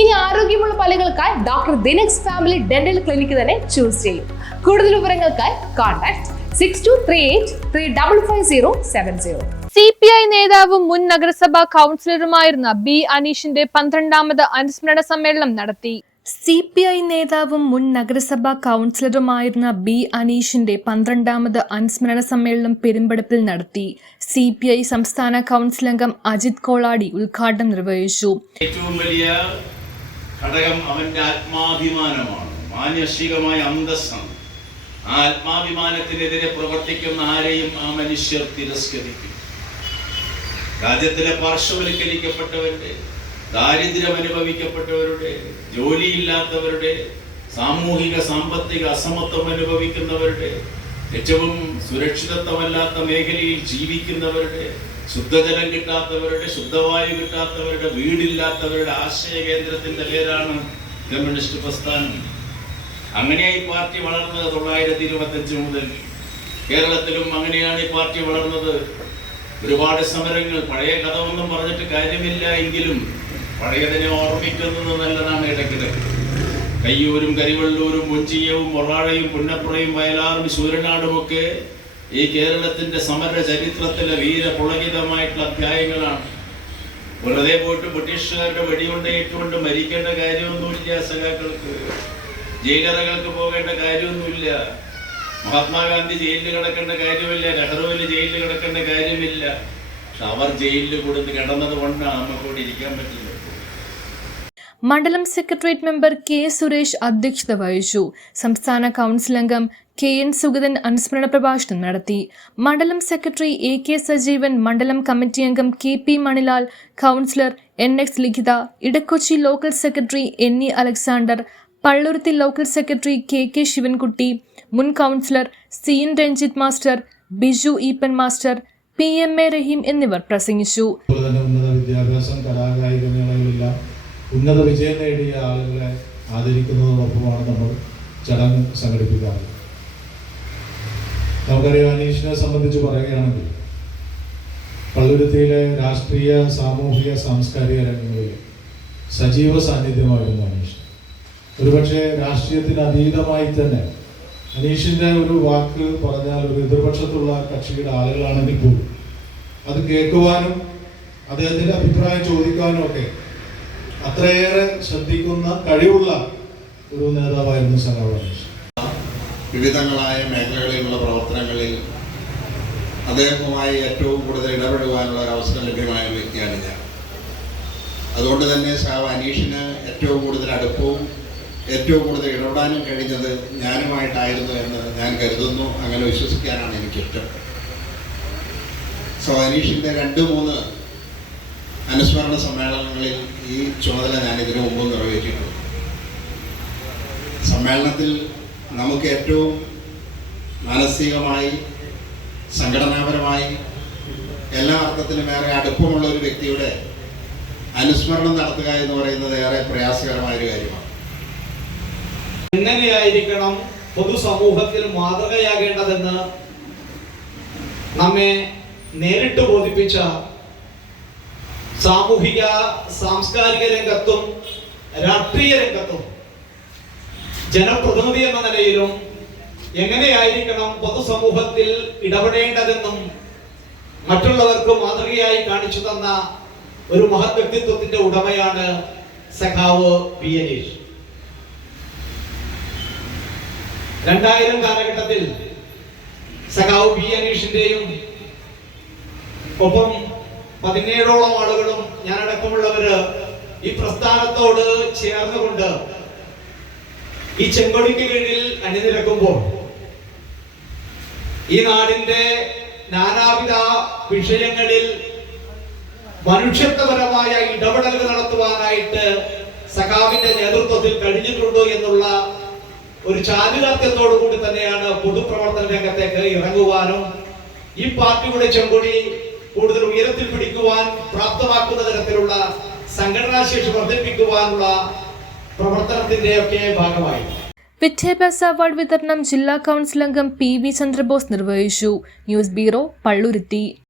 ഇനി ആരോഗ്യമുള്ള പല്ലുകൾക്കായി doctor ദിനക്സ് family dental clinic തന്നെ ചൂസ് ചെയ്യും. കൂടുതൽ വിവരങ്ങൾക്കായി കോൺടാക്ട് 6238355070. CPI നേതാവും മുൻ നഗരസഭാ കൗൺസിലറുമായിരുന്ന ബി അനീഷിന്റെ 12ാമത് അനുസ്മരണ സമ്മേളനം നടത്തി. CPI നേതാവും മുൻ നഗരസഭാ കൗൺസിലറുമായിരുന്ന ബി അനീഷിന്റെ 12ാമത് അനുസ്മരണ സമ്മേളനം പെരുമ്പടപ്പിൽ നടത്തി. CPI സംസ്ഥാന കൗൺസിൽ അംഗം അജിത് കോളാടി ഉദ്ഘാടനം നിർവഹിച്ചു. ഏറ്റവും വലിയ ഘടകം അവന്റെ ആത്മാഭിമാനമാണ്, മാനസികമായ അന്തസ്സാണ്. ആ ആത്മാഭിമാനത്തിനെതിരെ പ്രവർത്തിക്കുന്ന ആരെയും ആ മനുഷ്യർ തിരസ്കരിക്കും. രാജ്യത്തിലെ പാർശ്വവൽക്കരിക്കപ്പെട്ടവരുടെ, ദാരിദ്ര്യം അനുഭവിക്കപ്പെട്ടവരുടെ, ജോലിയില്ലാത്തവരുടെ, സാമൂഹിക സാമ്പത്തിക അസമത്വം അനുഭവിക്കുന്നവരുടെ, ഏറ്റവും സുരക്ഷിതത്വമല്ലാത്ത മേഖലയിൽ ജീവിക്കുന്നവരുടെ, ശുദ്ധജലം കിട്ടാത്തവരുടെ, ശുദ്ധവായു കിട്ടാത്തവരുടെ, വീടില്ലാത്തവരുടെ ആശയ കേന്ദ്രത്തിന്റെ പേരാണ് കമ്മ്യൂണിസ്റ്റ് പ്രസ്ഥാനം. അങ്ങനെയായി പാർട്ടി വളർന്നത് 1925 മുതൽ. കേരളത്തിലും അങ്ങനെയാണ് ഈ പാർട്ടി വളർന്നത്. ഒരുപാട് സമരങ്ങൾ, പഴയ കഥ ഒന്നും പറഞ്ഞിട്ട് കാര്യമില്ല, എങ്കിലും പഴയതിനെ ഓർമ്മിക്കുന്നത് നല്ലതാണ്. ഇടയ്ക്കിടയ്ക്ക് കയ്യൂരും കരിവള്ളൂരും മുഞ്ചിയവും മൊറാഴയും പുന്നപ്പുറയും വയലാറും ശൂരനാടുമൊക്കെ ഈ കേരളത്തിന്റെ സമര ചരിത്രത്തിലെ വീരപുളകിതമായിട്ടുള്ള അധ്യായങ്ങളാണ്. വെറുതെ പോയിട്ട് ബ്രിട്ടീഷുകാരുടെ വെടികൊണ്ടേറ്റുകൊണ്ട് മരിക്കേണ്ട കാര്യമൊന്നുമില്ല. സഖാക്കൾക്ക് ജയിലറകൾക്ക് പോകേണ്ട കാര്യമൊന്നുമില്ല. മഹാത്മാഗാന്ധി ജയിലിൽ കിടക്കേണ്ട കാര്യമില്ല, നെഹ്റുവിന് ജയിലിൽ കിടക്കേണ്ട കാര്യമില്ല. പക്ഷെ അവർ ജയിലിൽ കൊടുത്ത് കിടന്നത് കൊണ്ടാണ് നമുക്ക് ഇവിടെ ഇരിക്കാൻ പറ്റുന്നത്. മണ്ഡലം സെക്രട്ടേറിയറ്റ് മെമ്പർ കെ സുരേഷ് അധ്യക്ഷത വഹിച്ചു. സംസ്ഥാന കൗൺസിൽ അംഗം KN സുഗതൻ അനുസ്മരണ പ്രഭാഷണം നടത്തി. മണ്ഡലം സെക്രട്ടറി AK സജീവൻ, മണ്ഡലം കമ്മിറ്റി അംഗം KP Manilal, councillor NX Likhitha, Edakochi local secretary NE Alexander, Palluruthy local secretary KK Sivankutty, മുൻ councillor CN Ranjith master, Biju Eapen master, PMA Rahim എന്നിവർ പ്രസംഗിച്ചു. ഉന്നത വിദ്യാഭ്യാസം, കലാകായിക മേളകളിലെല്ലാം ഉന്നത വിജയം നേടിയ ആളുകളെ ആദരിക്കുന്നതോടൊപ്പമാണ് നമ്മൾ ചടങ്ങ് സംഘടിപ്പിക്കാറ്. നമുക്കറിയാം, അനീഷിനെ സംബന്ധിച്ച് പറയുകയാണെങ്കിൽ പള്ളുരുത്തിയിലെ രാഷ്ട്രീയ, സാമൂഹിക, സാംസ്കാരിക രംഗങ്ങളിൽ സജീവ സാന്നിധ്യമായിരുന്നു അനീഷ്. ഒരുപക്ഷെ രാഷ്ട്രീയത്തിന് അതീതമായി തന്നെ അനീഷിൻ്റെ ഒരു വാക്ക് പറഞ്ഞാൽ ഒരു എതിർപക്ഷത്തുള്ള കക്ഷിയുടെ ആളുകളാണെങ്കിൽ പോലും അത് കേൾക്കുവാനും അദ്ദേഹത്തിൻ്റെ അഭിപ്രായം ചോദിക്കാനും ഒക്കെ അത്രയേറെ ശ്രദ്ധിക്കുന്ന കഴിവുള്ള ഒരു നേതാവായിരുന്നു സഖാവ് അനീഷ്. വിവിധങ്ങളായ മേഖലകളിലുള്ള പ്രവർത്തനങ്ങളിൽ അദ്ദേഹവുമായി ഏറ്റവും കൂടുതൽ ഇടപെടുവാനുള്ള ഒരു അവസരം ലഭ്യമായ ഒരു വ്യക്തിയാണ് ഞാൻ. അതുകൊണ്ട് തന്നെ സഖാവ് അനീഷിന് ഏറ്റവും കൂടുതൽ അടുപ്പവും ഏറ്റവും കൂടുതൽ ഇടപെടാനും കഴിഞ്ഞത് ഞാനുമായിട്ടായിരുന്നു എന്ന് ഞാൻ കരുതുന്നു. അങ്ങനെ വിശ്വസിക്കാനാണ് എനിക്കിഷ്ടം. അനീഷിൻ്റെ 2-3 അനുസ്മരണ സമ്മേളനങ്ങളിൽ ഈ ചുമതല ഞാൻ ഇതിനു മുമ്പ് നിറവേറ്റിയിട്ടുണ്ട്. സമ്മേളനത്തിൽ നമുക്ക് ഏറ്റവും മാനസികമായി, സംഘടനാപരമായി എല്ലാ അർത്ഥത്തിലും ഏറെ അടുപ്പമുള്ള ഒരു വ്യക്തിയുടെ അനുസ്മരണം നടത്തുക എന്ന് പറയുന്നത് ഏറെ പ്രയാസകരമായൊരു കാര്യമാണ്. എങ്ങനെയായിരിക്കണം പൊതുസമൂഹത്തിൽ മാതൃകയാകേണ്ടതെന്ന് നമ്മെ നേരിട്ട് ബോധിപ്പിച്ച സാമൂഹിക, സാംസ്കാരിക രംഗത്തും രാഷ്ട്രീയ രംഗത്തും ജനപ്രതിനിധി എന്ന നിലയിലും എങ്ങനെയായിരിക്കണം പൊതുസമൂഹത്തിൽ ഇടപെടേണ്ടതെന്നും മറ്റുള്ളവർക്ക് മാതൃകയായി കാണിച്ചു തന്ന ഒരു മഹത് വ്യക്തിത്വത്തിന്റെ ഉടമയാണ് സഖാവ് ബി അനീഷ്. 2000 കാലഘട്ടത്തിൽ സഖാവ് ബി അനീഷിന്റെയും ഒപ്പം 17ഓളം ആളുകളും ഞാനടക്കമുള്ളവര് ഈ പ്രസ്ഥാനത്തോട് ചേർന്നുകൊണ്ട് ഈ ചെങ്കൊടിക്ക് കീഴിൽ അണിനിരക്കുമ്പോൾ ഈ നാടിന്റെ നാനാവിധ വിഷയങ്ങളിൽ മനുഷ്യത്വപരമായ ഇടപെടലുകൾ നടത്തുവാനായിട്ട് സഖാവിന്റെ നേതൃത്വത്തിൽ കഴിഞ്ഞിട്ടുണ്ടോ എന്നുള്ള ഒരു ചാരിതാർത്ഥ്യത്തോടു കൂടി തന്നെയാണ് പൊതുപ്രവർത്തന രംഗത്തേക്ക് ഇറങ്ങുവാനും ഈ പാർട്ടിയുടെ ചെങ്കൊടി കൂടുതൽ ഉയരത്തിൽ പിടിക്കുവാൻ പ്രാപ്തമാക്കുന്ന തരത്തിലുള്ള സംഘടനാശേഷി വർദ്ധിപ്പിക്കുവാനുള്ള പ്രവർത്തനത്തിന്റെയൊക്കെ ഭാഗമായി. വിദ്യാഭ്യാസ അവാർഡ് വിതരണം ജില്ലാ കൗൺസിൽ അംഗം PV ചന്ദ്രബോസ് നിർവഹിച്ചു. News bureau, Palluruthy.